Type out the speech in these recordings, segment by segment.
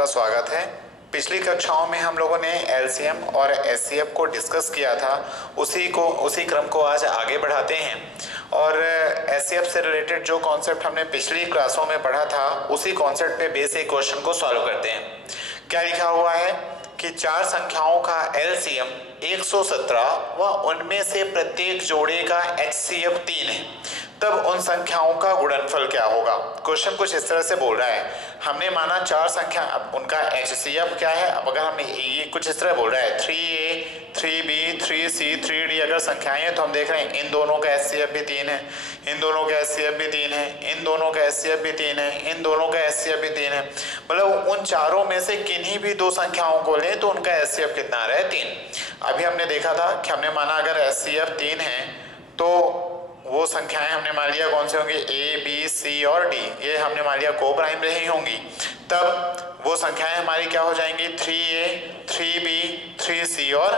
आपका स्वागत है। पिछली कक्षाओं में हम लोगों ने एलसीएम और एचसीएफ को डिस्कस किया था, उसी क्रम को आज आगे बढ़ाते हैं और एचसीएफ से रिलेटेड जो कॉन्सेप्ट हमने पिछली क्लासों में पढ़ा था उसी कॉन्सेप्ट पे बेसिक क्वेश्चन को सॉल्व करते हैं। क्या लिखा हुआ है कि चार संख्याओं का एलसीएम 117 व उनमें से प्रत्येक जोड़े का एचसीएफ 3 है, तब उन संख्याओं का गुणनफल क्या होगा। क्वेश्चन कुछ इस तरह से बोल रहा है, हमने माना चार संख्या, अब उनका एचसीएफ क्या है। अब अगर हमने ये कुछ इस तरह बोल रहा है 3a 3b 3c 3d अगर संख्याएं हैं तो हम देख रहे हैं इन दोनों का एचसीएफ भी 3 है, इन दोनों का एचसीएफ भी 3 है, इन दोनों का एचसीएफ भी 3 है, इन दोनों का एचसीएफ भी 3 है। मतलब उन चारों में से किन्हीं भी दो संख्याओं को लें तो उनका एचसीएफ कितना आ रहा है 3। अभी हमने देखा था कि हमने माना अगर एचसीएफ 3 है तो वो संख्याएं हमने मान लिया कौन से होंगी, ए बी सी और डी, ये हमने मान लिया को प्राइम रही होंगी। तब वो संख्याएं हमारी क्या हो जाएंगी, 3a 3b 3c और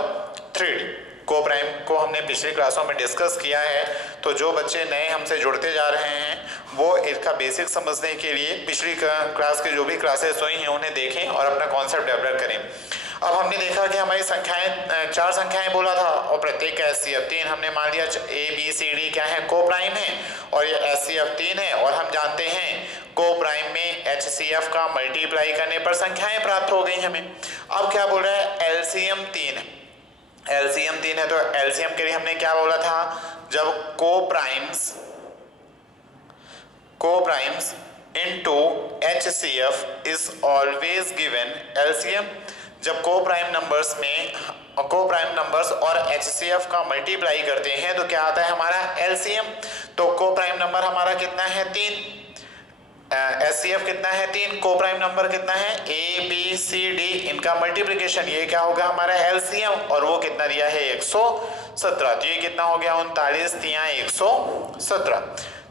3d। को प्राइम को हमने पिछली क्लासों में डिस्कस किया है, तो जो बच्चे नए हमसे जुड़ते जा रहे हैं वो इसका बेसिक समझने के लिए पिछली क्लास के जो भी क्लासेस हुई हैं उन्हें देखें और अपना कॉन्सेप्ट डेवलप करें। अब हमने देखा कि हमारी संख्याएं चार संख्याएं बोला था और प्रत्येक का एचसीएफ 3, हमने मान लिया ए बी सी डी क्या है, को प्राइम है और ये एचसीएफ 3 है। और हम जानते हैं को प्राइम में एचसीएफ का मल्टीप्लाई करने पर संख्याएं प्राप्त हो गई हमें। अब क्या बोल रहा है, एलसीएम 3 है, एलसीएम 3 है तो एलसीएम के लिए हमने क्या बोला था, जब को primes into HCF is always given LCM. जब को प्राइम नंबर्स और एचसीएफ का मल्टीप्लाई करते हैं तो क्या आता है हमारा एलसीएम। तो को प्राइम नंबर हमारा कितना है 3, एचसीएफ कितना है 3, को प्राइम नंबर कितना है ए बी सी डी, इनका मल्टीप्लिकेशन, ये क्या होगा हमारा एलसीएम और वो कितना दिया है 117। तो ये कितना हो गया 39 तिया 117,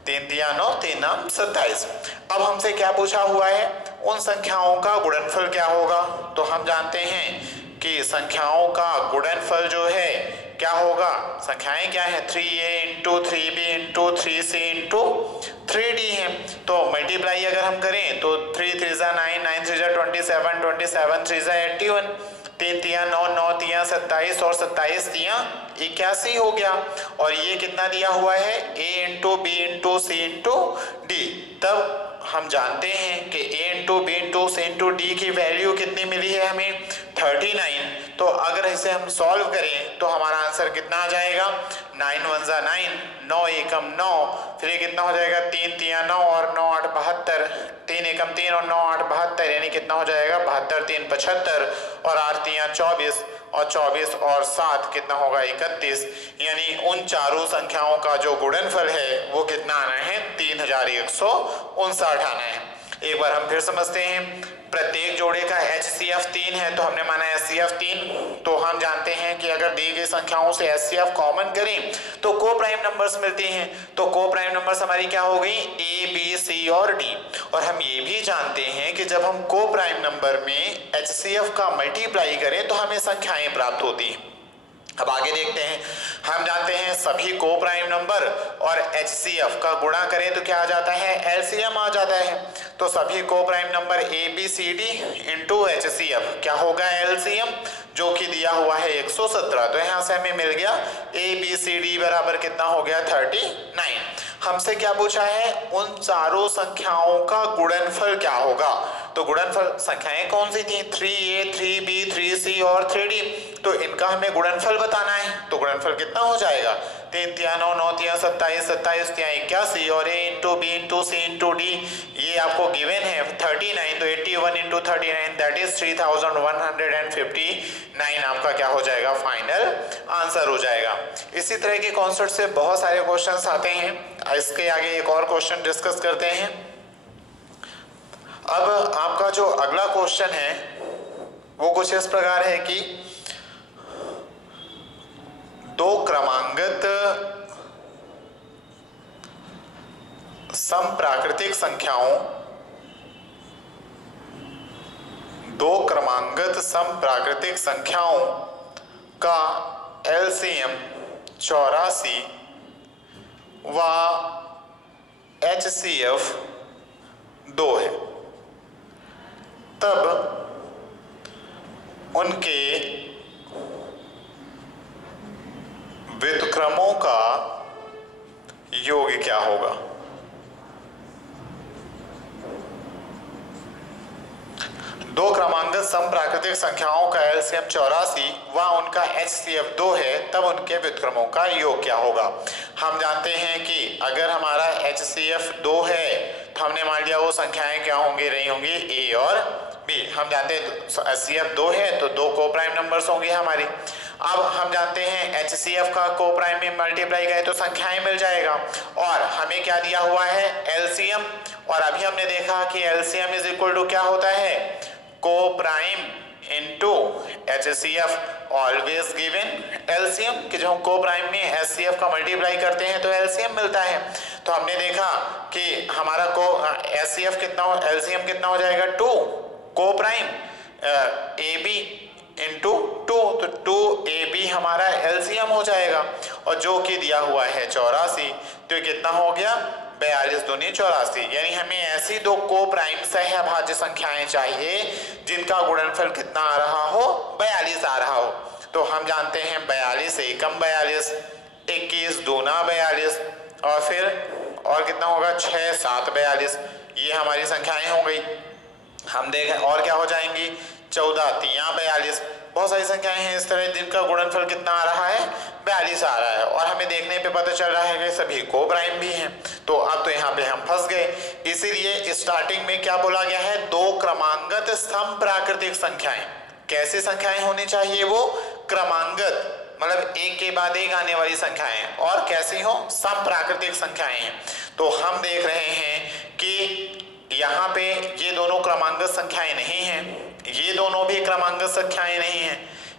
3 तिया 9 3 नाम 27। अब हमसे क्या पूछा हुआ है, उन संख्याओं का गुणनफल क्या होगा। तो हम जानते हैं कि संख्याओं का गुणनफल जो है क्या होगा, संख्याएं क्या है 3a into 3b into 3c into 3d है। तो मल्टीप्लाई अगर हम करें तो 3 3 9 9 3 27 27 3 81, 3 तिया 9 9 तिया 27 और 27 तिया 81 हो गया। और ये कितना दिया हुआ है a into B into C into D. तब हम जानते हैं कि a into B into C into D की वैल्यू कितनी मिली है हमें 39। तो अगर इसे हम सॉल्व करें तो हमारा आंसर कितना आ जाएगा, 9 1 9 9 एकम 9, फिर ये कितना हो जाएगा 3 तिया 9 और 9 8 72, 3 एकम 3 और 9 8 72, यानी कितना हो जाएगा 72 3 75 और 8 तिया 24 और 24 और 7 कितना होगा 31। यानी उन चारों संख्याओं का जो गुणनफल है वो कितना आना है 3159 आना है। एक बार हम फिर समझते हैं, प्रत्येक जोड़े का एचसीएफ 3 है तो हमने माना एचसीएफ 3, तो हम जानते हैं कि अगर दी गई संख्याओं से एचसीएफ कॉमन करें तो को प्राइम नंबर्स मिलती हैं। तो को प्राइम नंबर्स हमारी क्या हो गई ए बी सी और डी। और हम ये भी जानते हैं कि जब हम को प्राइम नंबर में एचसीएफ का मल्टीप्लाई करें तो हमें संख्याएं प्राप्त होती हैं। अब आगे देखते हैं, हम जानते हैं सभी को प्राइम नंबर और एचसीएफ का गुणा करें तो क्या आ जाता है एलसीएम आ जाता है। तो सभी को prime number A B C D into HCF क्या होगा एलसीएम, जो कि दिया हुआ है 117। तो यहाँ से हमें मिल गया ए बी सी डी बराबर कितना हो गया 39। हमसे क्या पूछा है, उन चारों संख्याओं का गुणनफल क्या होगा। तो गुणनफल संख्याएं कौन सी थी 3a 3b 3c और 3d, तो इनका हमें गुणनफल बताना है। तो गुणनफल कितना हो जाएगा 3 तिया 9 9 तिया 27 27 तिया 81 और a into B into C into D ये आपको गिवन है 39। तो 81 इंटू 39 दैट इज 3159 आपका क्या हो जाएगा फाइनल आंसर हो जाएगा। इसी तरह के कॉन्सेप्ट से बहुत सारे क्वेश्चंस आते हैं। इसके आगे एक और क्वेश्चन डिस्कस करते हैं। अब आपका जो अगला क्वेश्चन है वो कुछ इस प्रकार है कि दो क्रमांगत समप्राकृतिक संख्याओं का एलसीएम 84 व एचसीएफ 2 है, तब उनके व्युत्क्रमों का योग क्या होगा। दो क्रमांकित समप्राकृतिक संख्याओं का एलसीएम 84 व उनका एचसीएफ 2 है, तब उनके व्युत्क्रमों का योग क्या होगा। हम जानते हैं कि अगर हमारा एचसीएफ 2 है तो हमने मान लिया वो संख्याएं क्या होंगी, रही होंगी ए और बी। हम जानते हैं एचसीएफ 2 है तो 2 को प्राइम नंबर्स होंगे हमारी। अब हम जानते हैं एचसीएफ का को प्राइम में मल्टीप्लाई करें तो संख्याएं मिल जाएगा, और हमें क्या दिया हुआ है, एलसीएम। और अभी हमने देखा कि एलसीएम इज इक्वल टू क्या होता है, को prime into HCF always given LCM, कि जब हम को प्राइम में एचसीएफ का मल्टीप्लाई करते हैं तो एलसीएम मिलता है। तो हमने देखा कि हमारा को एचसीएफ कितना हो, एलसीएम कितना हो जाएगा 2 को प्राइम ए बी इंटू 2, तो 2ab हमारा एलसीएम हो जाएगा, और जो कि दिया हुआ है 84, तो ये कितना हो गया 42 दूनी 84। यानी हमें ऐसी दो को प्राइम सहभाज्य संख्याएं चाहिए जिनका गुणनफल कितना आ रहा हो, 42 आ रहा हो। तो हम जानते हैं 42 एकम 42, 21 दूना 42, और फिर और कितना होगा 6 7 42। ये हमारी संख्याएं हो गई। हम देखें और क्या हो जाएंगी, 14 तिया 42। बहुत सारी संख्याएं हैं इस तरह जिनका गुणनफल कितना आ रहा है, 42 आ रहा है, और हमें देखने पे पता चल रहा है कि सभी को प्राइम भी हैं। तो अब तो यहाँ पे हम फंस गए। इसीलिए स्टार्टिंग में क्या बोला गया है, दो क्रमांगत समप्राकृतिक संख्याएं। कैसी संख्याएं होनी चाहिए, वो क्रमांगत मतलब एक के बाद एक आने वाली संख्याएं, और कैसी हो, समप्राकृतिक संख्याएं हैं। तो हम देख रहे हैं कि यहाँ पे ये दोनों क्रमांगत संख्याएं नहीं हैं, ये दोनों भी क्रमांगत संख्याएं नहीं हैं,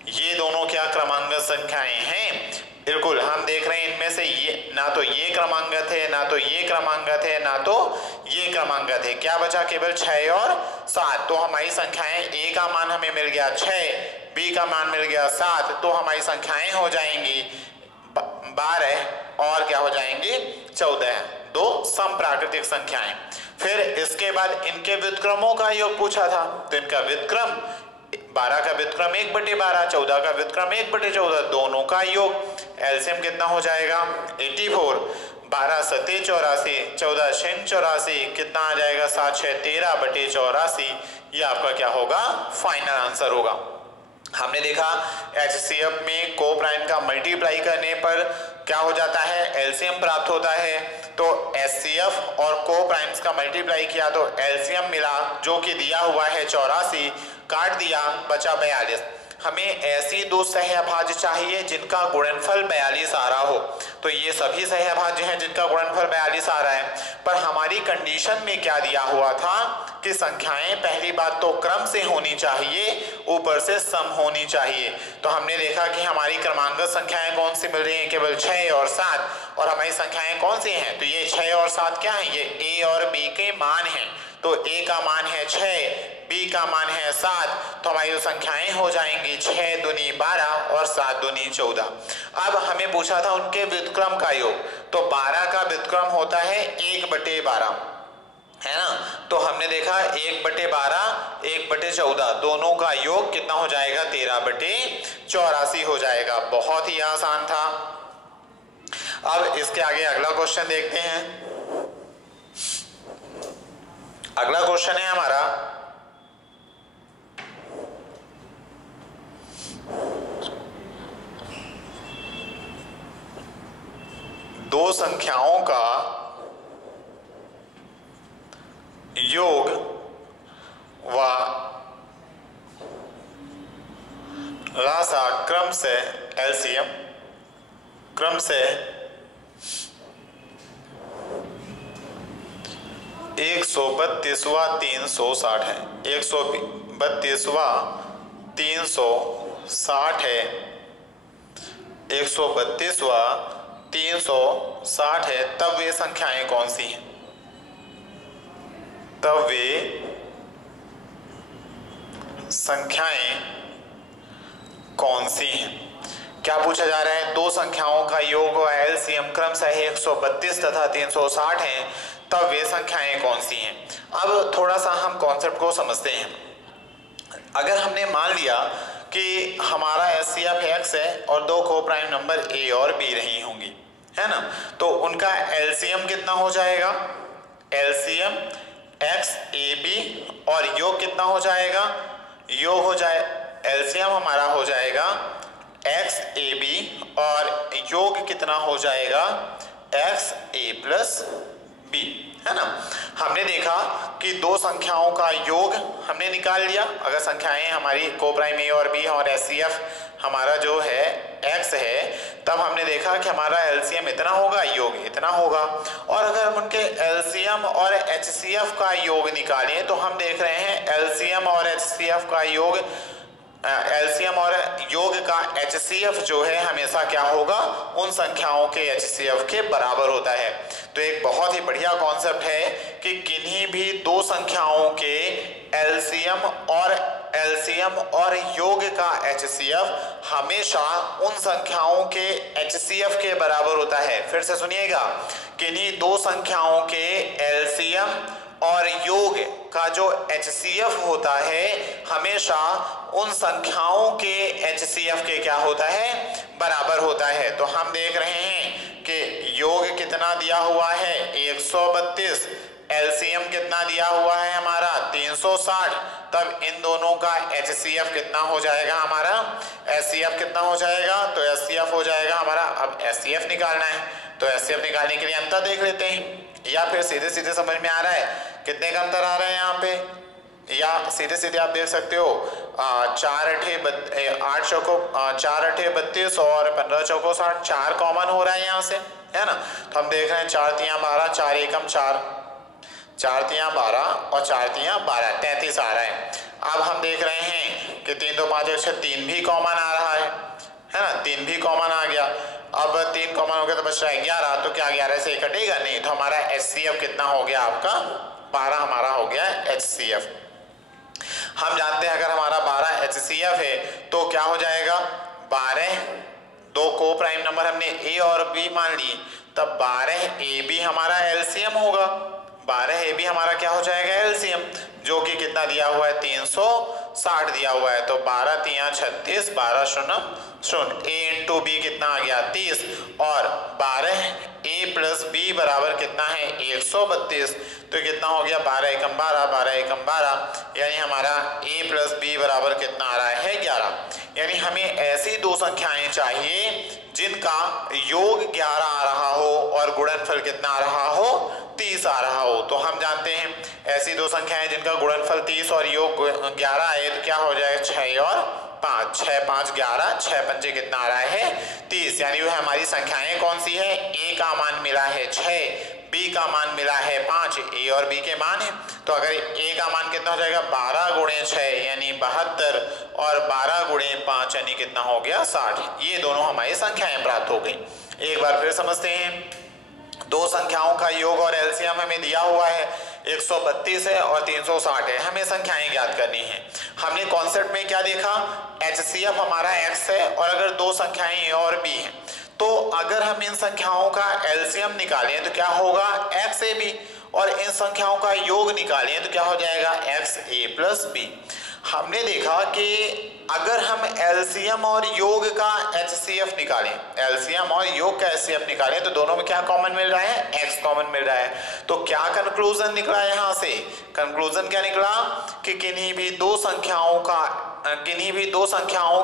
ये दोनों क्या क्रमांगत संख्याएं हैं, बिल्कुल। हम देख रहे हैं इनमें से ये ना तो ये क्रमांगत है, ना तो ये क्रमांगत है, ना तो ये क्रमांगत है। क्या बचा, केवल 6 और 7। तो हमारी संख्याएं ए का मान हमें मिल गया 6, बी का मान मिल गया 7, तो हमारी संख्याएं हो जाएंगी 12 और क्या हो जाएंगी 14, दो समप्राकृतिक संख्याएं। फिर इसके बाद इनके व्युत्क्रमों का योग पूछा था, तो इनका व्युत्क्रम 12 का व्युत्क्रम 1/12, 14 का व्युत्क्रम 1/14, दोनों का योग एलसीएम कितना हो जाएगा 84, 12 सते 84, 14 6 84, कितना आ जाएगा 7 6 13/84। ये आपका क्या होगा, फाइनल आंसर होगा। हमने देखा एचसीएफ में को प्राइम का मल्टीप्लाई करने पर क्या हो जाता है, एलसीएम प्राप्त होता है। तो एचसीएफ और को प्राइम्स का मल्टीप्लाई किया तो एलसीएम मिला, जो कि दिया हुआ है 84, काट दिया बचा 42। हमें ऐसी दो सहभाज्य चाहिए जिनका गुणनफल 42 आ रहा हो। तो ये सभी सहभाज्य हैं जिनका गुणनफल 42 आ रहा है, पर हमारी कंडीशन में क्या दिया हुआ था कि संख्याएं पहली बात तो क्रम से होनी चाहिए, ऊपर से सम होनी चाहिए। तो हमने देखा कि हमारी क्रमांकत संख्याएं कौन सी मिल रही हैं, केवल 6 और 7, और हमारी संख्याएं कौन सी हैं, तो ये 6 और 7 क्या हैं, ये ए और बी के मान हैं। तो ए का मान है 6, बी का मान है 7, तो हमारी संख्याएं हो जाएंगी 6 दूनी 12 और 7 दूनी 14। अब हमें पूछा था उनके व्युत्क्रम का योग, तो 12 का व्युत्क्रम होता है 1/12, है ना। तो हमने देखा 1/12 1/14, दोनों का योग कितना हो जाएगा 13/84 हो जाएगा। बहुत ही आसान था। अब इसके आगे अगला क्वेश्चन देखते हैं। अगला क्वेश्चन है हमारा, दो संख्याओं का योग व लासा क्रम से एलसीएम क्रम से 132वां 360 है, 132वां 360 है, 132वां 360 है। तब वे संख्याएं कौन सी हैं, तब वे संख्याएं कौन सी हैं। क्या पूछा जा रहा है, दो संख्याओं का योग व एलसीएम क्रमशः 132 तथा 360 है, तब वे संख्याएं कौन सी हैं। अब थोड़ा सा हम कॉन्सेप्ट को समझते हैं। अगर हमने मान लिया कि हमारा HCF x है और दो को प्राइम नंबर A और B रही होंगी, है ना। तो उनका LCM कितना हो जाएगा, LCM x AB और योग कितना हो जाएगा, योग हो जाए LCM हमारा हो जाएगा x AB और योग कितना हो जाएगा x A प्लस B, है ना। हमने देखा कि दो संख्याओं का योग हमने निकाल लिया। अगर संख्याएं हमारी को प्राइम A और B और HCF हमारा जो है x है, तब हमने देखा कि हमारा LCM इतना होगा, योग इतना होगा। और अगर हम उनके LCM और HCF का योग निकालें तो हम देख रहे हैं LCM और HCF का योग, LCM और योग का HCF जो है हमेशा क्या होगा, उन संख्याओं के HCF के बराबर होता है। तो एक बहुत ही बढ़िया कॉन्सेप्ट है कि किन्हीं भी दो संख्याओं के LCM और योग का HCF हमेशा उन संख्याओं के HCF के बराबर होता है। फिर से सुनिएगा, किन्हीं दो संख्याओं के LCM और योग का जो HCF होता है हमेशा उन संख्याओं के HCF के क्या होता है, बराबर होता है। तो हम देख रहे हैं कि योग कितना दिया हुआ है 132, LCM कितना दिया हुआ है हमारा 360, तब इन दोनों का HCF कितना हो जाएगा, हमारा HCF कितना हो जाएगा, तो HCF हो जाएगा हमारा। अब HCF निकालना है तो HCF निकालने के लिए अंतर देख लेते हैं, या फिर सीधे सीधे समझ में आ रहा है कितने का अंतर आ रहा है यहाँ पे, या सीधे सीधे आप देख सकते हो 8 चौको 32 और 15 चौको 60, 4 कॉमन हो रहा है यहाँ से, है ना। तो हम देख रहे हैं 4 तियां 12, 4 एकम 4, 4 तियां 12 और 4 तियां 12, 33 आ रहा है। अब हम देख रहे हैं कि 3 2 5 1 6 3 भी कॉमन आ रहा है ना, 3 भी कॉमन आ गया। अब 3 कॉमन हो गया तो बच रहा है 11, तो क्या 11 से कटेगा नहीं, तो हमारा HCF कितना हो गया आपका 12 हमारा हो गया HCF। हम जानते हैं अगर हमारा 12 HCF है तो क्या हो जाएगा, 12 दो को प्राइम नंबर हमने A और B मान ली, तब 12 AB हमारा LCM होगा, 12 AB हमारा क्या हो जाएगा LCM, जो कि कितना दिया हुआ है 360 दिया हुआ है। तो 12 तियां 36, 12 शून्य शून्य, A इंटू B कितना आ गया 30, और 12 A प्लस B बराबर कितना है 132, तो कितना हो गया 12 एकम 12, 12 एकम 12, यानी हमारा A प्लस B बराबर कितना आ रहा है 11। यानी हमें ऐसी दो संख्याएं चाहिए जिनका योग 11 आ रहा हो और गुणनफल कितना आ रहा हो 30 आ रहा हो। तो हम जानते हैं ऐसी दो संख्याएं जिनका गुणनफल 30 और योग 11 आए तो क्या हो जाएगा 6 और 5, 6 5 11, 6 पंजे कितना आ रहा है 30, यानी वह हमारी संख्याएं कौन सी है, A का मान मिला है 6, B का मान मिला है 5, A और B के मान है। तो अगर A का मान कितना हो जाएगा 12 गुणे 6 यानी 72 और 12 गुणे 5 यानी कितना हो गया 60, ये दोनों हमारी संख्याएं प्राप्त हो गई। एक बार फिर समझते हैं, दो संख्याओं का योग और LCM हमें दिया हुआ है 132 है और 360 है, हमें संख्याएं ज्ञात करनी है। हमने कॉन्सेप्ट में क्या देखा, HCF हमारा x है और अगर दो संख्याएं A और B हैं तो अगर हम इन संख्याओं का LCM निकालें तो क्या होगा XAB, और इन संख्याओं का योग निकालें तो क्या हो जाएगा XA प्लस B। हमने देखा कि अगर हम LCM और योग का HCF निकालें, LCM और योग का HCF निकालें तो दोनों में क्या कॉमन मिल रहा है, X कॉमन मिल रहा है। तो क्या कंक्लूजन निकला है यहाँ से, कंक्लूजन क्या निकला कि किन्हीं भी दो संख्याओं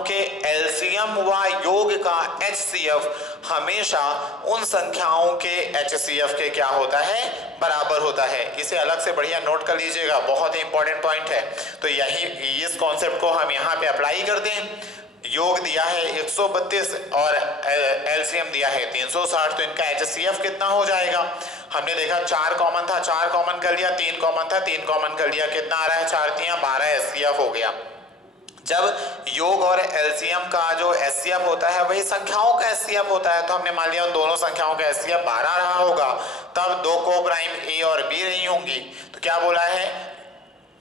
के LCM व योग का HCF हमेशा उन संख्याओं के HCF के क्या होता है, बराबर होता है। इसे अलग से बढ़िया नोट कर लीजिएगा, बहुत ही इंपॉर्टेंट पॉइंट है। तो यही इस कॉन्सेप्ट को हम यहाँ पे अप्लाई करते हैं। योग दिया है 132 और LCM दिया है 360, तो इनका HCF कितना हो जाएगा, हमने देखा 4 कॉमन था, 4 कॉमन कर लिया, 3 कॉमन था, 3 कॉमन कर लिया, कितना आ रहा है 4 तियां 12 HCF हो गया। जब योग और LCM का जो HCF होता है वही संख्याओं का HCF होता है, तो हमने मान लिया उन दोनों संख्याओं का HCF 12 रहा होगा, तब दो को प्राइम A और B रही होंगी। तो क्या बोला है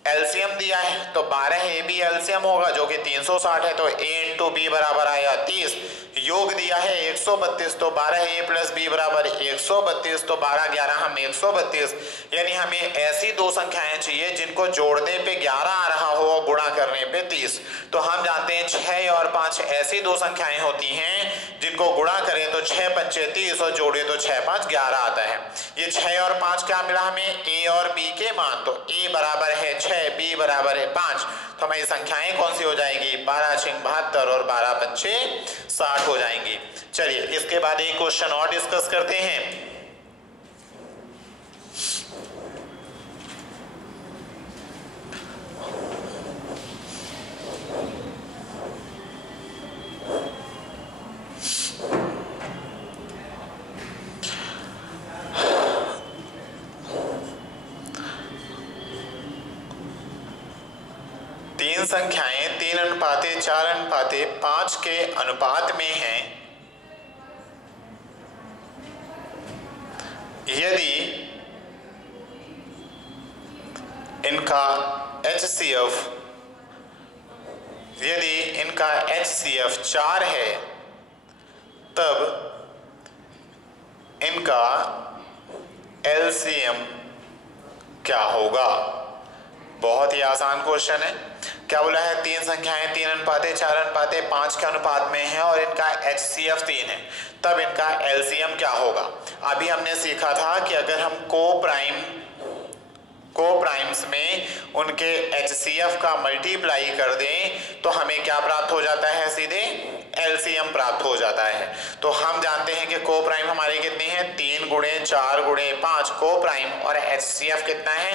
एलसीएम दिया है तो 12 ए बी एलसीएम होगा जो कि 360 है, तो ए इंटू बी बराबर आया 30। योग दिया है 132, तो 12 ए प्लस बी बराबर 132, तो 12 11 हम 132। यानी हमें ऐसी दो संख्याएं चाहिए जिनको जोड़ने पे 11 आ रहा हो और गुणा करने पे 30। तो हम जानते हैं 6 और 5 ऐसी दो संख्याएं होती हैं जिनको गुणा करें तो 6 पंचे 30 और जोड़े तो 6 5 11 आता है। ये 6 और 5 क्या मिला हमें, ए और बी के मान। तो ए बराबर है 6, बी बराबर है 5, तो हमारी संख्याएं कौन सी हो जाएगी, 12 6 72 और 12 पंचे 60 हो जाएंगी। चलिए इसके बाद एक क्वेश्चन और डिस्कस करते हैं। तीन संख्याएं 3:4:5 के अनुपात में हैं। यदि इनका HCF 4 है तब इनका LCM क्या होगा। बहुत ही आसान क्वेश्चन है। क्या बोला है, तीन संख्याएं 3:4:5 के अनुपात में है और इनका HCF 3 है, तब इनका LCM क्या होगा। अभी हमने सीखा था कि अगर हम को-प्राइम्स में उनके HCF का मल्टीप्लाई कर दें तो हमें क्या प्राप्त हो जाता है, सीधे LCM प्राप्त हो जाता है। तो हम जानते हैं कि को-प्राइम हमारी कितनी है, 3 गुणे 4 गुणे 5 को-प्राइम, और HCF कितना है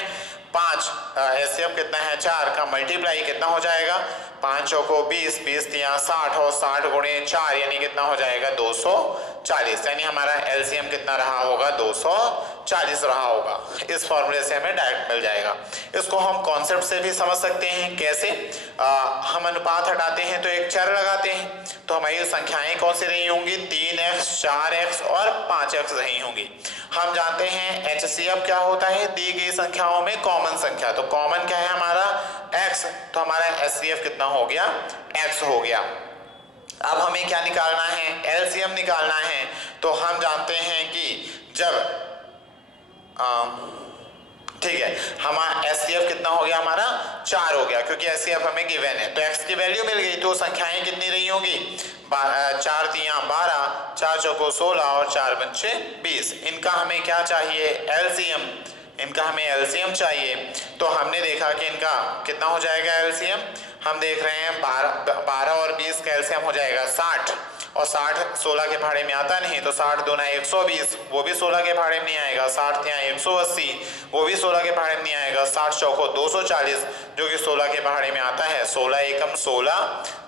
5, HCF कितना है 4 का मल्टीप्लाई कितना हो जाएगा, 5 चौको 20, 20 तिया 60 और 60 गुणे 4 यानी कितना हो जाएगा 240। यानी हमारा LCM कितना रहा होगा, 240 रहा होगा। इस फॉर्मूले से हमें डायरेक्ट मिल जाएगा। इसको हम कॉन्सेप्ट से भी समझ सकते हैं। कैसे, हम अनुपात हटाते हैं तो एक चर लगाते हैं, तो हमारी संख्याएं कौन सी रही होंगी, 3x 4x और 5x रही होंगी। हम जानते हैं HCF क्या होता है, दी गई संख्याओं में कॉमन संख्या। तो कॉमन क्या है हमारा x, तो हमारा HCF कितना हो गया, x हो गया। अब हमें क्या निकालना है, LCM निकालना है। तो हम जानते हैं कि जब ठीक है, हमारा HCF कितना हो गया, हमारा 4 हो गया, क्योंकि HCF हमें गिवन है। तो x की वैल्यू मिल गई, तो संख्याएं कितनी रही होंगी, 4 तिया 12, 4 चौको 16 और 4 पंचे 20। इनका हमें क्या चाहिए, LCM। इनका हमें LCM चाहिए। तो हमने देखा कि इनका कितना हो जाएगा LCM, हम देख रहे हैं 12 और 20 का LCM हो जाएगा 60, और 60 16 के भाड़े में आता नहीं, तो 60 दूना 120, वो भी 16 के भाड़े में नहीं आएगा, 60 तिया 180, वो भी 16 के भाड़े में नहीं आएगा, 60 चौको 240 जो कि 16 के भाड़े में आता है, 16 एकम 16,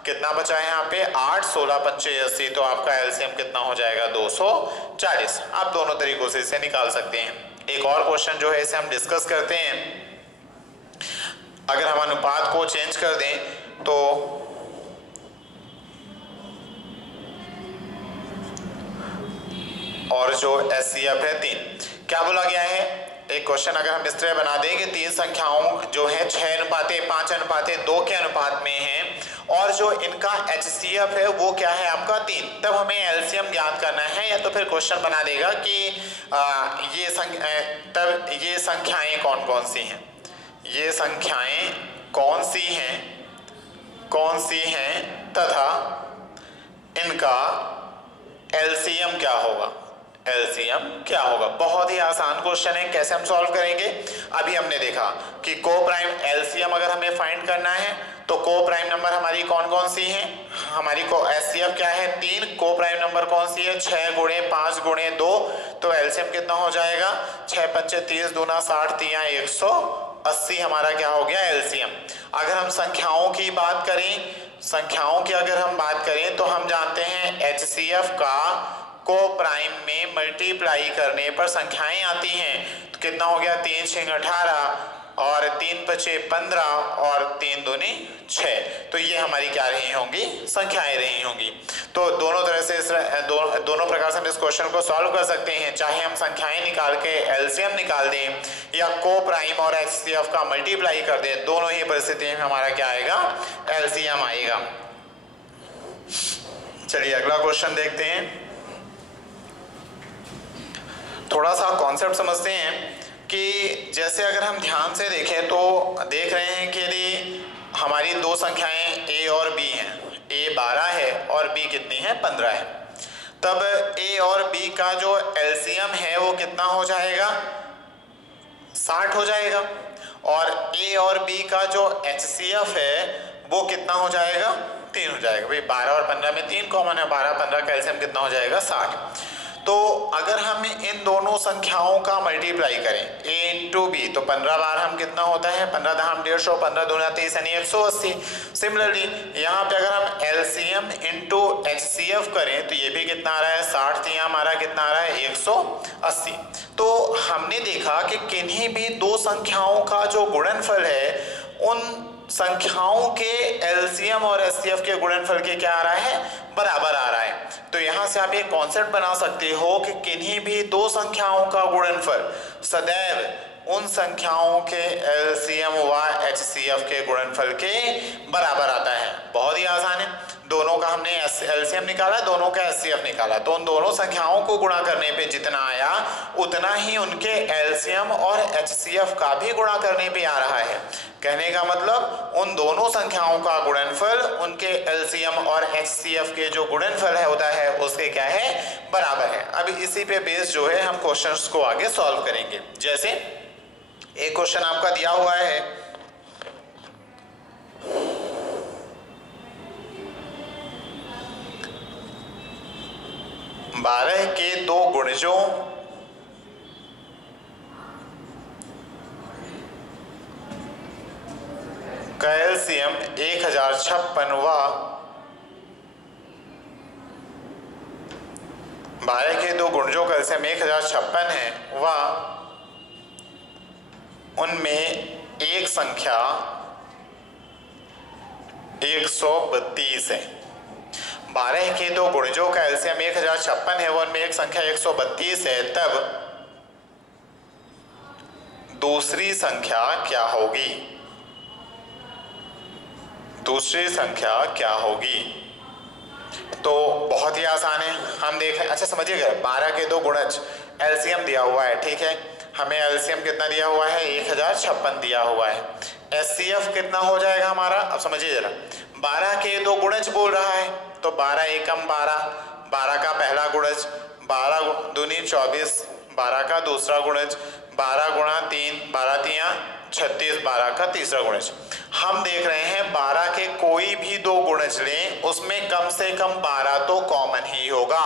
कितना बचा है यहाँ पे 8, 16 पंचे 80, तो आपका LCM कितना हो जाएगा 240। आप दोनों तरीकों से इसे निकाल सकते हैं। एक और क्वेश्चन जो है इसे हम डिस्कस करते हैं। अगर हम अनुपात को चेंज कर दें तो और जो HCF है 3, क्या बोला गया है, एक क्वेश्चन अगर हम इस तरह बना दें कि तीन संख्याओं जो है 6:5:2 के अनुपात में है और जो इनका HCF है वो क्या है आपका 3, तब हमें LCM ज्ञात करना है। या तो फिर क्वेश्चन बना देगा कि तब ये संख्याएं कौन कौन सी हैं, ये संख्याएं कौन सी हैं तथा इनका LCM क्या होगा, LCM क्या होगा। बहुत ही आसान क्वेश्चन है, कैसे हम सॉल्व करेंगे। अभी हमने देखा कि को-प्राइम LCM अगर हमें फाइंड करना है तो को-प्राइम नंबर हमारी कौन कौन सी हैं, हमारी को HCF क्या है 3, को-प्राइम नंबर कौन सी है 6 गुणे 5 गुणे 2, तो LCM कितना हो जाएगा 6 पंचे 30 दूना 60 तिया 180 हमारा क्या हो गया LCM। अगर हम संख्याओं की बात करें, संख्याओं की अगर हम बात करें तो हम जानते हैं HCF का को-प्राइम में मल्टीप्लाई करने पर संख्याएं आती हैं, तो कितना हो गया 3 6 18, और 3 पचे 15 और 3 दूनी 6। तो ये हमारी क्या रही होंगी, संख्याएं रही होंगी। तो दोनों तरह से दोनों प्रकार से हम इस क्वेश्चन को सॉल्व कर सकते हैं, चाहे हम संख्याएं निकाल के एलसीएम निकाल दें या को प्राइम और एचसीएफ का मल्टीप्लाई कर दें, दोनों ही परिस्थिति में हमारा क्या आएगा, एलसीएम आएगा। चलिए अगला क्वेश्चन देखते हैं। थोड़ा सा कॉन्सेप्ट समझते हैं कि जैसे अगर हम ध्यान से देखें तो देख रहे हैं कि यदि हमारी दो संख्याएं a और b हैं, a 12 है और b कितनी है, 15 है, तब a और b का जो एलसीएम है वो कितना हो जाएगा, 60 हो जाएगा, और a और b का जो एचसीएफ है वो कितना हो जाएगा, 3 हो जाएगा। भाई 12 और 15 में 3 कॉमन है, 12 15 का एलसीएम कितना हो जाएगा, 60। तो अगर हम इन दोनों संख्याओं का मल्टीप्लाई करें a इंटू बी, तो 15 बार हम कितना होता है, 15 दहाम 150, 15 दूना 30 यानी 180। सिमिलरली यहाँ पे अगर हम एलसीएम इंटू एचसीएफ करें तो ये भी कितना आ रहा है, 60, तो यहाँ हमारा कितना आ रहा है, 180। तो हमने देखा कि किन्हीं भी दो संख्याओं का जो गुणनफल है उन संख्याओं के एलसीएम और एचसीएफ के गुणनफल के क्या आ रहा है, बराबर आ रहा है। तो यहां से आप एक कॉन्सेप्ट बना सकते हो कि किन्हीं भी दो संख्याओं का गुणनफल सदैव उन संख्याओं के एलसीएम व एचसीएफ के गुणनफल के बराबर आता है। बहुत ही आसान है, दोनों का हमने एलसीएम निकाला, दोनों का एचसीएफ निकाला, तो उन दोनों संख्याओं को गुणा करने पे जितना आया उतना ही उनके एलसीएम और एचसीएफ का भी गुणा करने पे आ रहा है। कहने का मतलब उन दोनों संख्याओं का गुणनफल उनके एलसीएम और एचसीएफ के जो गुणनफल है होता है उसके क्या है, बराबर है। अब इसी पे बेस जो है हम क्वेश्चंस को आगे सॉल्व करेंगे। जैसे एक क्वेश्चन आपका दिया हुआ है, बारह के दो गुणजों का एलसीएम 1056 व 12 के दो गुणजों का एलसीएम 1056 है व उनमें एक संख्या 132 है। 12 के दो गुणजों का एलसीएम 1056 है, उनमें एक संख्या 132 है, तब दूसरी संख्या क्या होगी, दूसरी संख्या क्या होगी। तो बहुत ही आसान है, हम देख रहे, अच्छा समझिएगा, 12 के दो गुणज एलसीएम दिया हुआ है, ठीक है, हमें एलसीएम कितना दिया हुआ है, 1056 दिया हुआ है। एचसीएफ कितना हो जाएगा हमारा, अब समझिए जरा, 12 के दो गुणज बोल रहा है, तो 12 एकम 12, 12 का पहला गुणज, 12 दूनी 24, 12 का दूसरा गुणज, 12 गुणा 3, 12 तिया 36, 12 का तीसरा गुणज। हम देख रहे हैं 12 के कोई भी दो गुणज लें उसमें कम से कम 12 तो कॉमन ही होगा,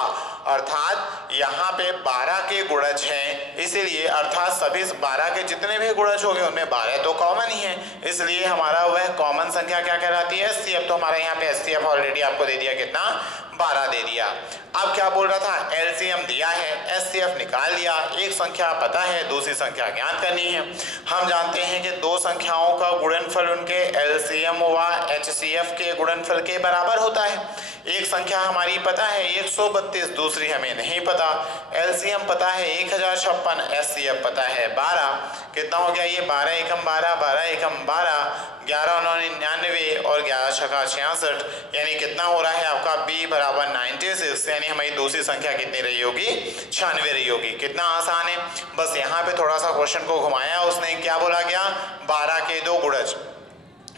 अर्थात यहाँ पे 12 के गुणज हैं, इसीलिए अर्थात सभी 12 के जितने भी गुणज होंगे उनमें 12 तो कॉमन ही है, इसलिए हमारा वह कॉमन संख्या क्या कहलाती है, एचसीएफ। तो हमारा यहाँ पे एचसीएफ ऑलरेडी आपको दे दिया, कितना, 12 दे दिया। अब क्या बोल रहा था, एलसीएम दिया है, एचसीएफ निकाल लिया, एक संख्या पता है, दूसरी संख्या ज्ञात करनी है। हम जानते हैं कि दो संख्याओं का गुणनफल उनके एलसीएम व एचसीएफ के गुणनफल के बराबर होता है। एक संख्या हमारी पता है 132, दूसरी हमें नहीं पता। एलसीएम पता है 1056, एचसीएफ पता है 12। कितना हो गया ये, 12 एकम 12, 12 एकम 12, 11 9 99 और 11 छक्का 66, यानी कितना हो रहा है आपका b बराबर 96, यानी हमारी दूसरी संख्या कितनी रही होगी, 96 रही होगी। कितना आसान है, बस यहाँ पे थोड़ा सा क्वेश्चन को घुमाया उसने, क्या बोला गया, 12 के दो गुणज।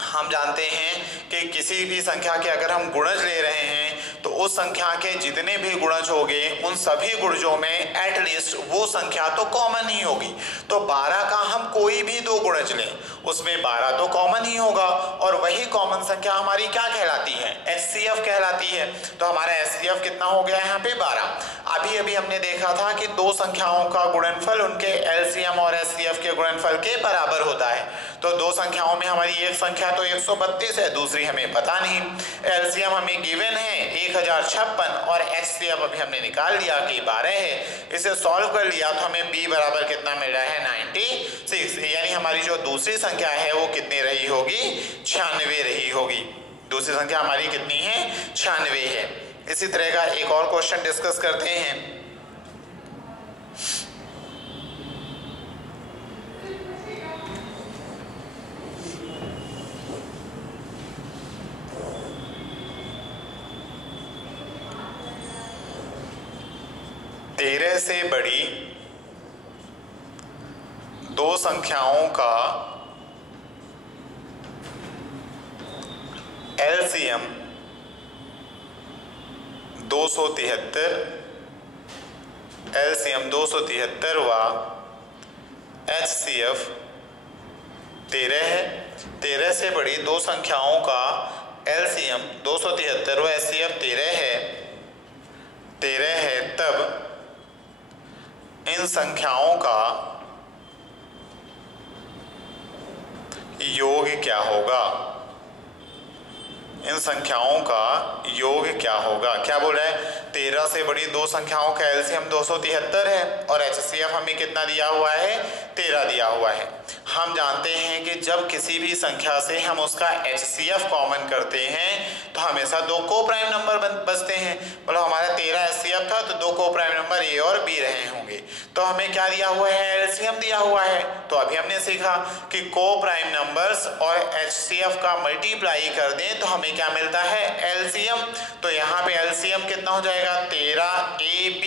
हम जानते हैं कि किसी भी संख्या के अगर हम गुणज ले रहे हैं तो उस संख्या के जितने भी गुणज होंगे उन सभी गुणजों में एटलीस्ट वो संख्या तो कॉमन ही होगी। तो 12 का हम कोई भी दो गुणज लें उसमें 12 तो कॉमन ही होगा, और वही कॉमन संख्या हमारी क्या कहलाती है, HCF कहलाती है। तो हमारा HCF कितना हो गया यहाँ पे 12। अभी अभी हमने देखा था कि दो संख्याओं का गुणनफल उनके LCM और HCF के गुणनफल के बराबर होता है। तो दो संख्याओं में हमारी एक संख्या तो 132 है, दूसरी हमें पता नहीं। LCM हमें गिवन है 1056 और HCF अभी हमने निकाल लिया कि 12 है। इसे सॉल्व कर लिया तो हमें B बराबर कितना मिल रहा है 96, यानी हमारी जो दूसरी संख्या है वो कितनी रही होगी 96 रही होगी। दूसरी संख्या हमारी कितनी है 96 है। इसी तरह का एक और क्वेश्चन डिस्कस करते हैं। तेरह से बड़ी दो संख्याओं का LCM 273, LCM 273 व HCF 13 है। 13 से बड़ी दो संख्याओं का LCM 273 व HCF 13 है, तब इन संख्याओं का योग क्या होगा। इन संख्याओं का योग क्या होगा। क्या बोल रहा है 13 से बड़ी दो संख्याओं का LCM 273 है और HCF हमें कितना दिया हुआ है 13 दिया हुआ है। हम जानते हैं कि जब किसी भी संख्या से हम उसका HCF कॉमन करते हैं तो हमेशा दो को प्राइम नंबर बचते हैं। मतलब हमारा 13 HCF था तो दो को प्राइम नंबर A और B रहे होंगे। तो हमें क्या दिया हुआ है LCM दिया हुआ है। तो अभी हमने सीखा कि को प्राइम नंबर्स और HCF का मल्टीप्लाई कर दें तो हमें क्या मिलता है LCM। तो यहाँ पे LCM कितना हो जाएगा 13AB,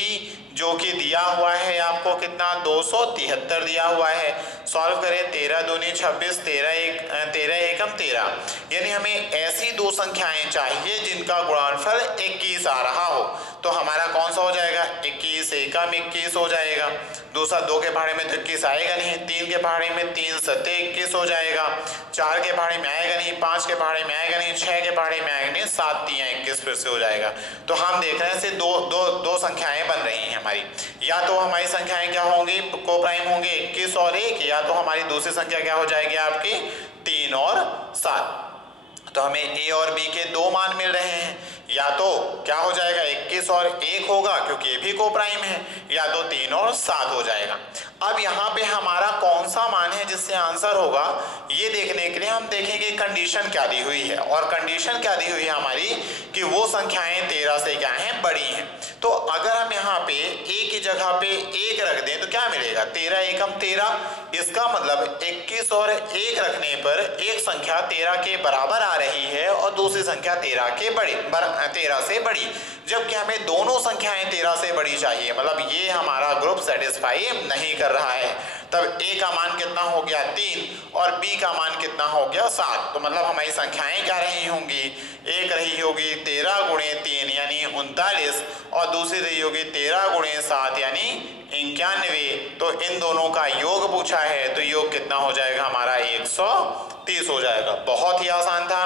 जो कि दिया हुआ है आपको कितना 273 दिया हुआ है। सॉल्व करें 13 दूनी 26, 13 एकम 13, यानी हमें ऐसी दो संख्याएं चाहिए जिनका गुणनफल 21 आ रहा हो। तो हमारा कौन सा हो जाएगा 21 एकम 21 हो जाएगा। दूसरा 2 के भाड़े में तो 21 आएगा नहीं, 3 के भाड़े में 3 सत्ते 21 हो जाएगा, 4 के भाड़े में आएगा नहीं, 5 के भाड़े में आएगा नहीं, 6 के भाड़े में आएगा नहीं, 7 3 21 फिर से हो जाएगा। तो हम देख रहे हैं दो संख्याएं बन रही हैं हमारी। या तो हमारी संख्याएं क्या होंगी को प्राइम होंगे 21 और 1, या तो हमारी दूसरी संख्या क्या हो जाएगी आपकी 3 और 7। तो हमें A और B के दो मान मिल रहे हैं। या तो क्या हो जाएगा 21 और 1 होगा क्योंकि ये भी को प्राइम है, या तो 3 और 7 हो जाएगा। अब यहाँ पे हमारा कौन सा मान है जिससे आंसर होगा ये देखने के लिए हम देखेंगे कंडीशन क्या दी हुई है। और कंडीशन क्या दी हुई है हमारी कि वो संख्याएं 13 से क्या हैं बड़ी हैं। तो अगर हम यहाँ पे A की जगह पे 1 रख दें तो क्या मिलेगा 13 एकम 13। इसका मतलब 21 और 1 रखने पर एक संख्या 13 के बराबर आ रही है और दूसरी संख्या 13 से बड़ी, जबकि हमें दोनों संख्याएं 13 से बड़ी चाहिए। मतलब ये हमारा ग्रुप सेटिस्फाई नहीं कर रहा है। तब A का मान कितना हो गया 3 और B का मान कितना हो गया 7। तो मतलब हमारी संख्याएं क्या रही होंगी, एक रही होगी 13 गुणे 3 यानी 39 और दूसरी रही होगी 13 गुणे 7 यानी 91। तो इन दोनों का योग पूछा है तो योग कितना हो जाएगा हमारा 130 हो जाएगा। बहुत ही आसान था।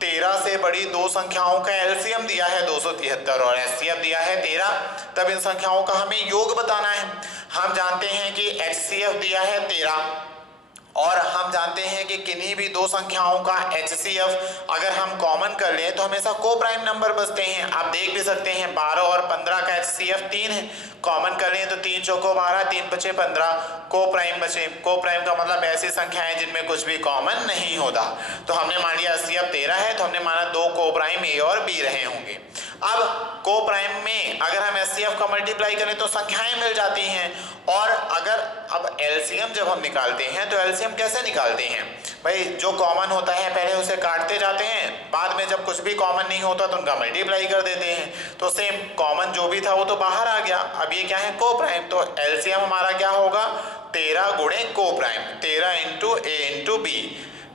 13 से बड़ी दो संख्याओं का LCM दिया है 273 और HCF दिया है 13। तब इन संख्याओं का हमें योग बताना है। हम जानते हैं कि HCF दिया है 13 और हम जानते हैं कि किन्हीं भी दो संख्याओं का HCF अगर हम कॉमन कर लें तो हमेशा को प्राइम नंबर बचते हैं। आप देख भी सकते हैं 12 और 15 का HCF 3 है, कॉमन कर लें तो 3 चौको 12, 3 बचे 15, को प्राइम बचे। को प्राइम का मतलब ऐसी संख्याएं जिनमें कुछ भी कॉमन नहीं होता। तो हमने मान लिया HCF 13 है तो हमने माना दो को प्राइम A और B रहे होंगे। अब को प्राइम में अगर हम HCF का मल्टीप्लाई करें तो संख्याएं मिल जाती हैं। और अगर अब LCM जब हम निकालते हैं तो LCM कैसे निकालते हैं भाई, जो कॉमन होता है पहले उसे काटते जाते हैं, बाद में जब कुछ भी कॉमन नहीं होता तो उनका मल्टीप्लाई कर देते हैं। तो सेम कॉमन जो भी था वो तो बाहर आ गया। अब ये क्या है को प्राइम, तो LCM हमारा क्या होगा 13 गुणे को prime, 13 into A into B,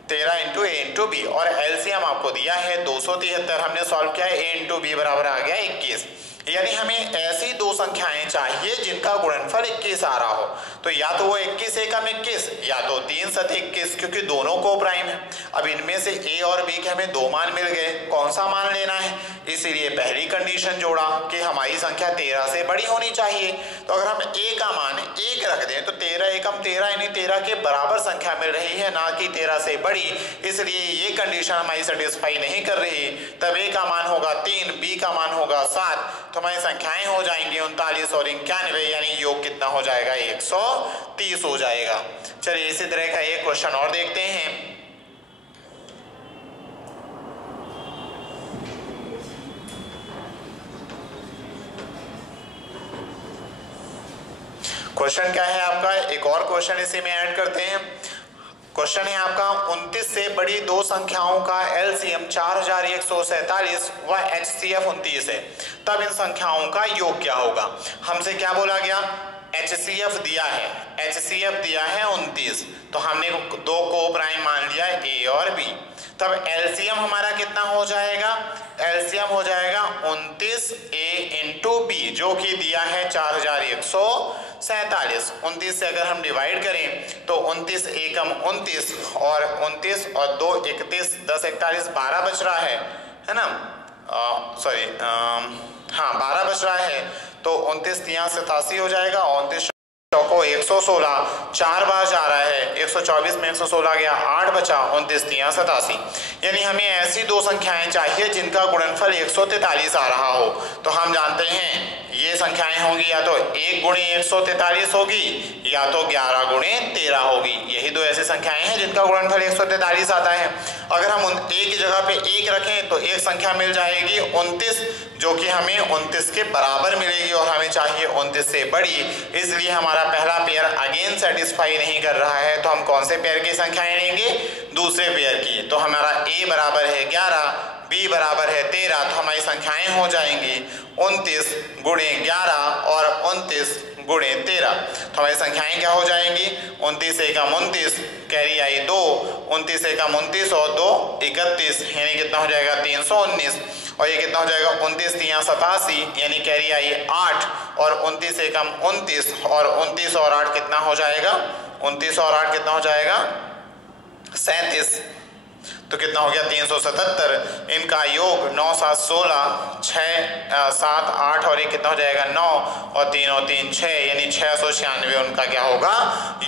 13 into A into B। और LCM आपको दिया है 273, हमने सॉल्व किया है A इंटू B बराबर आ गया 21। यानी हमें ऐसी दो संख्याएं चाहिए जिनका गुणनफल 21 आ रहा हो। तो या तो वो 21 एकम 21 या तो 3 सत 21, क्योंकि दोनों को प्राइम है। अब इनमें से ए और बी के हमें दो मान मिल गए, कौन सा मान लेना है, इसीलिए पहली कंडीशन जोड़ा कि हमारी संख्या 13 से बड़ी होनी चाहिए। तो अगर हम ए का मान 1 रख दें तो 13 एकम 13 यानी 13 के बराबर संख्या मिल रही है, ना कि 13 से बड़ी, इसलिए ये कंडीशन हमारी सेटिस्फाई नहीं कर रही। तब ए का मान होगा 3, बी का मान होगा 7, तो हमारी संख्याएं हो जाएंगी 39 और 91, यानी योग कितना हो जाएगा 130 हो जाएगा। चलिए इसी तरह का एक क्वेश्चन और देखते हैं। क्वेश्चन क्या है आपका, एक और क्वेश्चन इसी में ऐड करते हैं। क्वेश्चन है आपका 29 से बड़ी दो संख्याओं का एलसीएम 4147 व एचसीएफ 29 है, तब इन संख्याओं का योग क्या होगा। हमसे क्या बोला गया, एचसीएफ दिया है, एचसीएफ दिया है 29, तो हमने दो को प्राइम मान लिया ए और बी। तब एलसीएम हमारा कितना हो जाएगा, एलसीएम हो जाएगा 29 ए इंटू बी, जो कि दिया है 4147। 29 से अगर हम डिवाइड करें तो 29 एकम 29 और 29 और 2 31, 10 41, 12 बच रहा है ना, सॉरी हाँ 12 बच रहा है। तो 29 यहाँ 87 हो जाएगा, 29 को 116 4 बार जा रहा है, 124 में 116 गया, 8 बचा, 29 यहाँ 87। यानी हमें ऐसी दो संख्याएं चाहिए जिनका गुणनफल 143 आ रहा हो। तो हम जानते हैं ये संख्याएं होंगी या तो 1 गुणे 143 होगी या तो 11 गुणे 13 होगी। यही दो ऐसी संख्याएं हैं जिनका गुणनफल 143 आता है। अगर हम ए की जगह पे 1 रखें तो एक संख्या मिल जाएगी 29, जो कि हमें 29 के बराबर मिलेगी और हमें चाहिए 29 से बड़ी, इसलिए हमारा पहला पेयर अगेन सेटिस्फाई नहीं कर रहा है। तो हम कौन से पेयर की संख्याएं लेंगे, दूसरे पेयर की। तो हमारा ए बराबर है 11, बी बराबर है 13, तो हमारी संख्याएं हो जाएंगी 29 गुणे 11 और 29 गुणे 13। तो हमारी संख्याएं क्या हो जाएंगी, 29 एकम 29, कैरी आई 2, 29 एकम 29 और 2 31, यानी कितना हो जाएगा 319, और ये कितना हो जाएगा 29 यहाँ 87, यानी कैरी आई 8, और 29 एकम 29 और 29 और 8 कितना हो जाएगा, 29 और 8 कितना हो जाएगा 37, तो कितना हो गया 377। इनका योग 9 7 16, 6 7 8 और ये कितना हो जाएगा 9 और 3 और 3 6, यानी 696 उनका क्या होगा,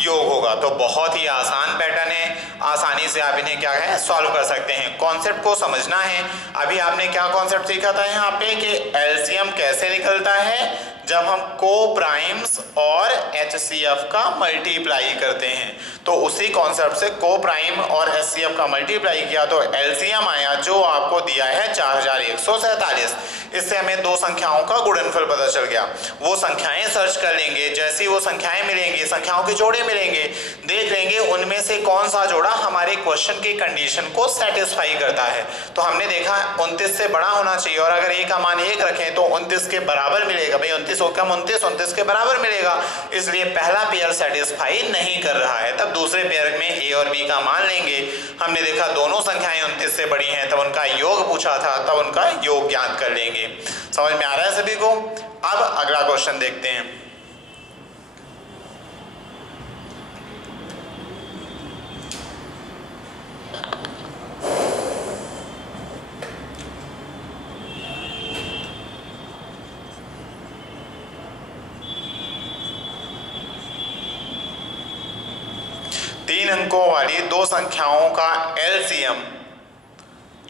योग होगा। तो बहुत ही आसान पैटर्न है, आसानी से आप इन्हें क्या है सॉल्व कर सकते हैं। कॉन्सेप्ट को समझना है। अभी आपने क्या कॉन्सेप्ट सीखा था यहाँ पे कि एलसीएम कैसे निकलता है, जब हम को प्राइम्स और एचसीएफ का मल्टीप्लाई करते हैं। तो उसी कॉन्सेप्ट से को प्राइम और एचसीएफ का मल्टीप्लाई किया तो एलसीएम आया, जो आपको दिया है 4147। इससे हमें दो संख्याओं का गुणनफल पता चल गया। वो संख्याएं सर्च कर लेंगे, जैसी वो संख्याएं मिलेंगी, संख्याओं के जोड़े मिलेंगे, देख लेंगे उनमें से कौन सा जोड़ा हमारे क्वेश्चन की कंडीशन को सेटिस्फाई करता है। तो हमने देखा 29 से बड़ा होना चाहिए, और अगर ए का मान 1 रखें तो 29 के बराबर मिलेगा। भाई 29 कम 29 के बराबर मिलेगा, इसलिए पहला पेयर सेटिस्फाई नहीं कर रहा है। तब दूसरे पेयर में ए और बी का मान लेंगे। हमने देखा दोनों संख्याएं 29 से बड़ी हैं, तब उनका योग पूछा था, तब उनका योग ज्ञात कर लेंगे। समझ में आ रहा है सभी को। अब अगला क्वेश्चन देखते हैं। तीन अंकों वाली दो संख्याओं का एलसीएम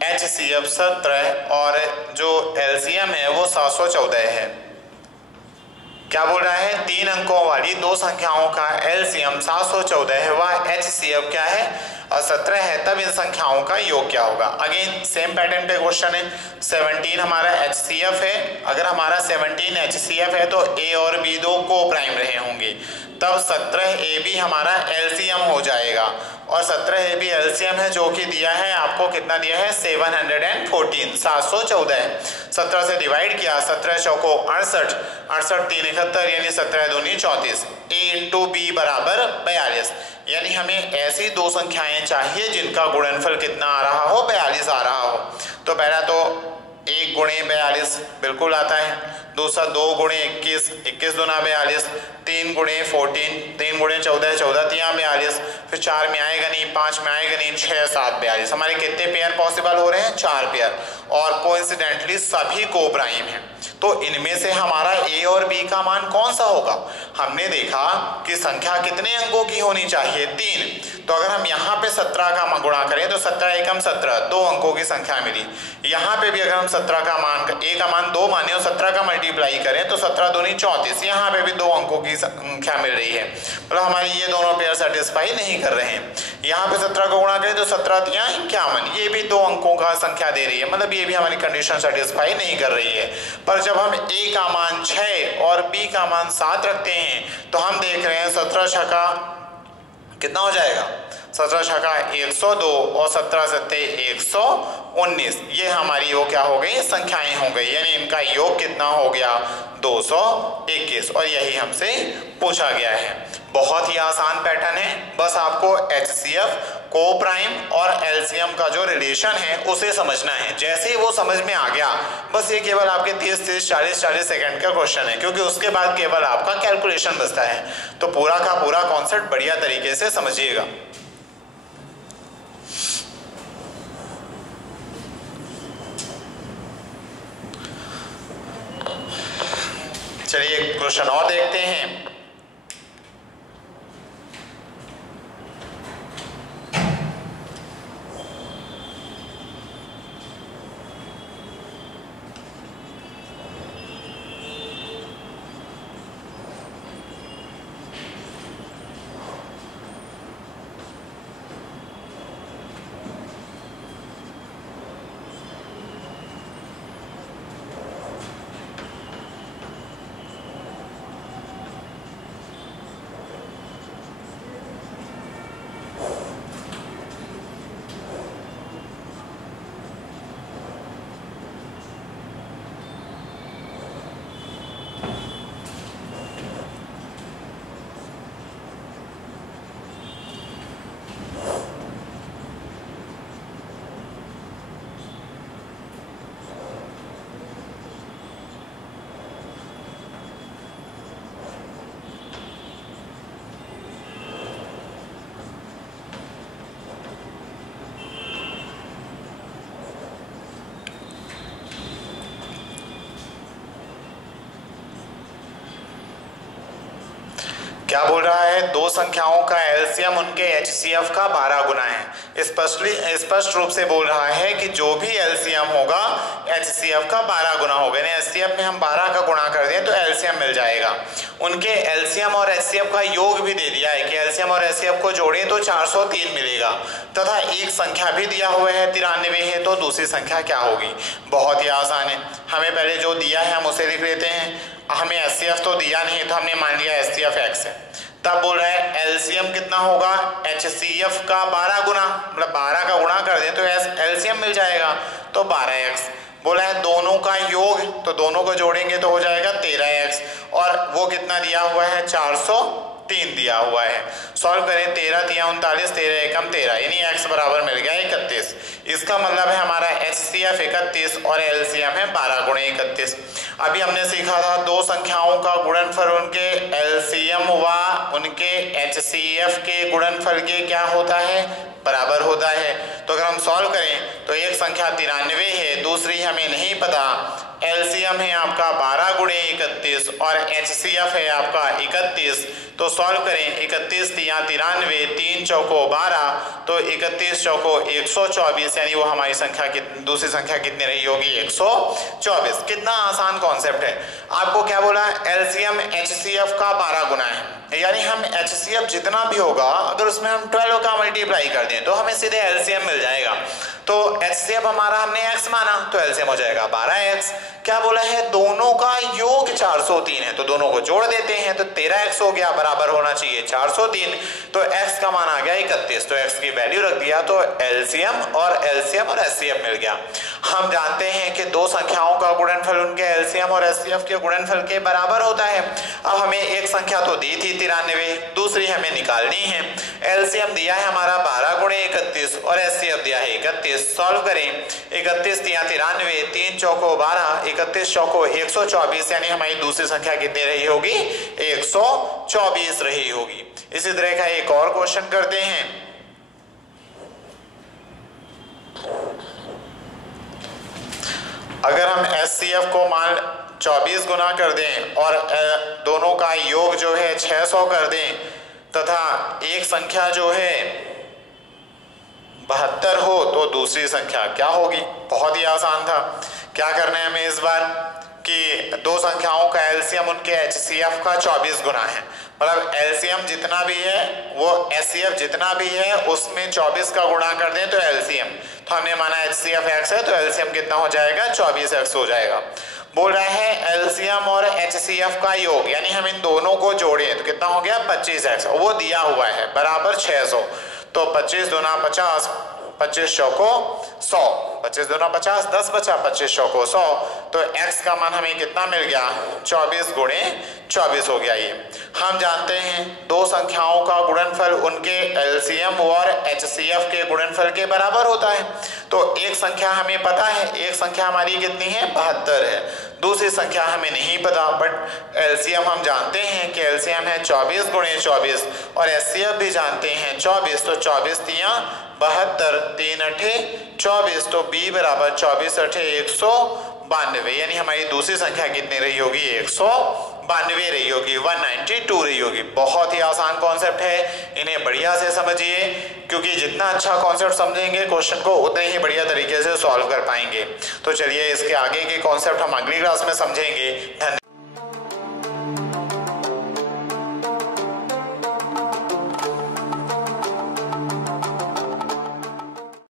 एचसीएफ 17 और जो एलसीएम है वो 714 है। क्या बोल रहा है, तीन अंकों वाली दो संख्याओं का एलसीएम 714 है, वह एचसीएफ क्या है और 17 है, तब इन संख्याओं का योग क्या होगा। अगेन सेम पैटर्न पे क्वेश्चन है। 17 हमारा एचसीएफ है, अगर हमारा 17 एचसीएफ है तो ए और बी दो को प्राइम रहे होंगे, तब 17 ए बी हमारा एलसीएम हो जाएगा, और 17 ए बी एलसीएम है जो कि दिया है आपको, कितना दिया है 714, 714। 17 से डिवाइड किया, 17 चौको 68, 68 3 71, यानी 17 दूनी 34, ए इंटू बी बराबर 42। यानी हमें ऐसी दो संख्याएं चाहिए जिनका गुणनफल कितना आ रहा हो, 42 आ रहा हो। तो पहला तो 1 गुणे 42 बिल्कुल आता है। दूसरा 2 गुणे 21, 21 दूना 42, 3 गुणे 14, 3 गुणे 14, 14 तिया 42, फिर 4 में आएगा नहीं, 5 में आएगा नहीं, 6 7 42। हमारे कितने पेयर पॉसिबल हो रहे हैं? 4 पेयर, और कोइंसिडेंटली सभी को प्राइम है। तो इनमें से हमारा ए और बी का मान कौन सा होगा? हमने देखा कि संख्या कितने अंकों की होनी चाहिए? 3। तो अगर हम यहाँ पे 17 का गुणा करें तो 17 एकम 17, 2 अंकों की संख्या मिली। यहाँ पे भी अगर हम 17 का मान, ए का मान 2 माने और 17 का मल्टीप्लाई करें तो 17 दूनी 34, यहाँ पे भी 2 अंकों की संख्या मिल रही है। मतलब हमारी ये दोनों पेयर सेटिस्फाई नहीं कर रहे हैं। यहाँ पे 17 को गुणा करें तो 17 तिया 51, ये भी 2 अंकों का संख्या दे रही है, मतलब ये भी हमारी कंडीशन सेटिस्फाई नहीं कर रही है। पर जब हम ए का मान 6 और बी का मान 7 रखते हैं तो हम देख रहे हैं 17 छका कितना हो जाएगा? 17 छका 102 और 17 सत्ते 119। ये हमारी वो क्या हो गई? संख्याएं हो गई, यानी इनका योग कितना हो गया? 221। और यही हमसे पूछा गया है। बहुत ही आसान पैटर्न है, बस आपको HCF, को प्राइम और LCM का जो रिलेशन है उसे समझना है। जैसे ही वो समझ में आ गया, बस ये केवल आपके 30 40 सेकंड का क्वेश्चन है, क्योंकि उसके बाद केवल आपका कैलकुलेशन बचता है। तो पूरा का पूरा कॉन्सेप्ट बढ़िया तरीके से समझिएगा। चलिए एक क्वेश्चन और देखते हैं। क्या बोल रहा है? दो संख्याओं का एलसीएम उनके HCF का 12 गुना है। स्पष्ट रूप से बोल रहा है कि जो भी एलसीएम होगा HCF का 12 गुना होगा। यानी HCF में हम 12 का गुणा कर दें तो एलसीएम मिल जाएगा। उनके एलसीएम और HCF का योग भी दे दिया है कि एलसीएम और HCF को जोड़ें तो 403 मिलेगा, तथा एक संख्या भी दिया हुआ है 93 है, तो दूसरी संख्या क्या होगी? बहुत ही आसान है। हमें पहले जो दिया है हम उसे लिख लेते हैं। हमें HCF तो दिया नहीं तो हमने मान लिया HCF x है। तब बोल रहा है एलसीएम कितना होगा? HCF का 12 गुना, मतलब 12 का गुणा कर दें तो एलसीएम मिल जाएगा, तो 12x। बोला है दोनों का योग, तो दोनों को जोड़ेंगे तो हो जाएगा 13x, और वो कितना दिया हुआ है? 403 दिया हुआ है। सॉल्व करें, 13 तिया 39, 13 एकम 13, यानी x बराबर मिल गया 31। इसका मतलब है हमारा HCF 31 और LCM है 12 गुणे 31। अभी हमने सीखा था दो संख्याओं का गुणनफल उनके LCM व उनके HCF के गुणनफल के क्या होता है? बराबर होता है। तो अगर हम सॉल्व करें तो एक संख्या 93 है, दूसरी हमें नहीं पता। LCM है आपका 12 गुणे 31 और HCF है आपका 31। तो सॉल्व करें, 31 तिया 93, 3 चौको 12, तो 31 चौको 124, यानी वो हमारी संख्या दूसरी संख्या कितनी रही होगी? 124। कितना आसान कॉन्सेप्ट है। आपको क्या बोला? LCM HCF का 12 गुना है, यानी हम HCF जितना भी होगा अगर उसमें हम 12 का मल्टीप्लाई कर दें तो हमें सीधे LCM मिल जाएगा। तो HCF हमारा हमने x माना तो LCM हो जाएगा 12x। क्या बोला है? दोनों का योग 403 है, तो दोनों को जोड़ देते हैं तो 13x हो गया, बराबर होना चाहिए 403। तो x का मान आ गया 31, तो x की वैल्यू रख दिया तो LCM और HCF मिल गया। हम जानते हैं कि दो संख्याओं का गुणनफल उनके एलसीएम और एचसीएफ के गुणनफल के बराबर होता है। अब हमें एक संख्या तो दी थी 93, दूसरी हमें निकालनी है। एलसीएम दिया है हमारा 12 गुणे 31 और एचसीएफ दिया है 31। सॉल्व करें, 31 तिया 93, 3 चौको 12, 31 चौको 124, यानी हमारी दूसरी संख्या कितनी रही होगी? 124 रही होगी। इसी तरह का एक और क्वेश्चन करते हैं। अगर हम एचसीएफ को मान 24 गुना कर दें और दोनों का योग जो है 600 कर दें तथा एक संख्या जो है 72 हो तो दूसरी संख्या क्या होगी? बहुत ही आसान था। क्या करना है हमें इस बार कि दो संख्याओं का एलसीएम उनके एचसीएफ का 24 गुना है, मतलब एलसीएम जितना भी है वो एचसीएफ जितना भी है उसमें 24 का गुणा कर दें तो एलसीएम, तो हमने माना एचसीएफ x है तो एलसीएम कितना हो जाएगा? 24x हो जाएगा। बोल रहा है एलसीएम और एचसीएफ का योग, यानी हम इन दोनों को जोड़ें तो कितना हो गया? 25x, वो दिया हुआ है बराबर 600, तो 25 दूना 50, 25 चौको 100, 25 दूना 50, 10 बचा, 25 चौको 100, तो x का मान हमें कितना मिल गया? 24 गुणे 24 हो गया। ये हम जानते हैं दो संख्याओं का गुणनफल उनके एलसीएम और एचसीएफ के गुणनफल के बराबर होता है। तो एक संख्या हमें पता है, एक संख्या हमारी कितनी है? 72 है। दूसरी संख्या हमें नहीं पता, बट एलसीएम हम जानते हैं कि एलसीएम है 24 गुणे 24 और एचसीएफ भी जानते हैं 24, तो 24 तिया 72, 3 अठे 24, तो b बराबर 24 अठे 192, यानी हमारी दूसरी संख्या कितनी रही होगी? 192 रही होगी, 192 रही होगी। बहुत ही आसान कॉन्सेप्ट है, इन्हें बढ़िया से समझिए, क्योंकि जितना अच्छा कॉन्सेप्ट समझेंगे क्वेश्चन को उतने ही बढ़िया तरीके से सॉल्व कर पाएंगे। तो चलिए इसके आगे के कॉन्सेप्ट हम अगली क्लास में समझेंगे। धन्यवाद।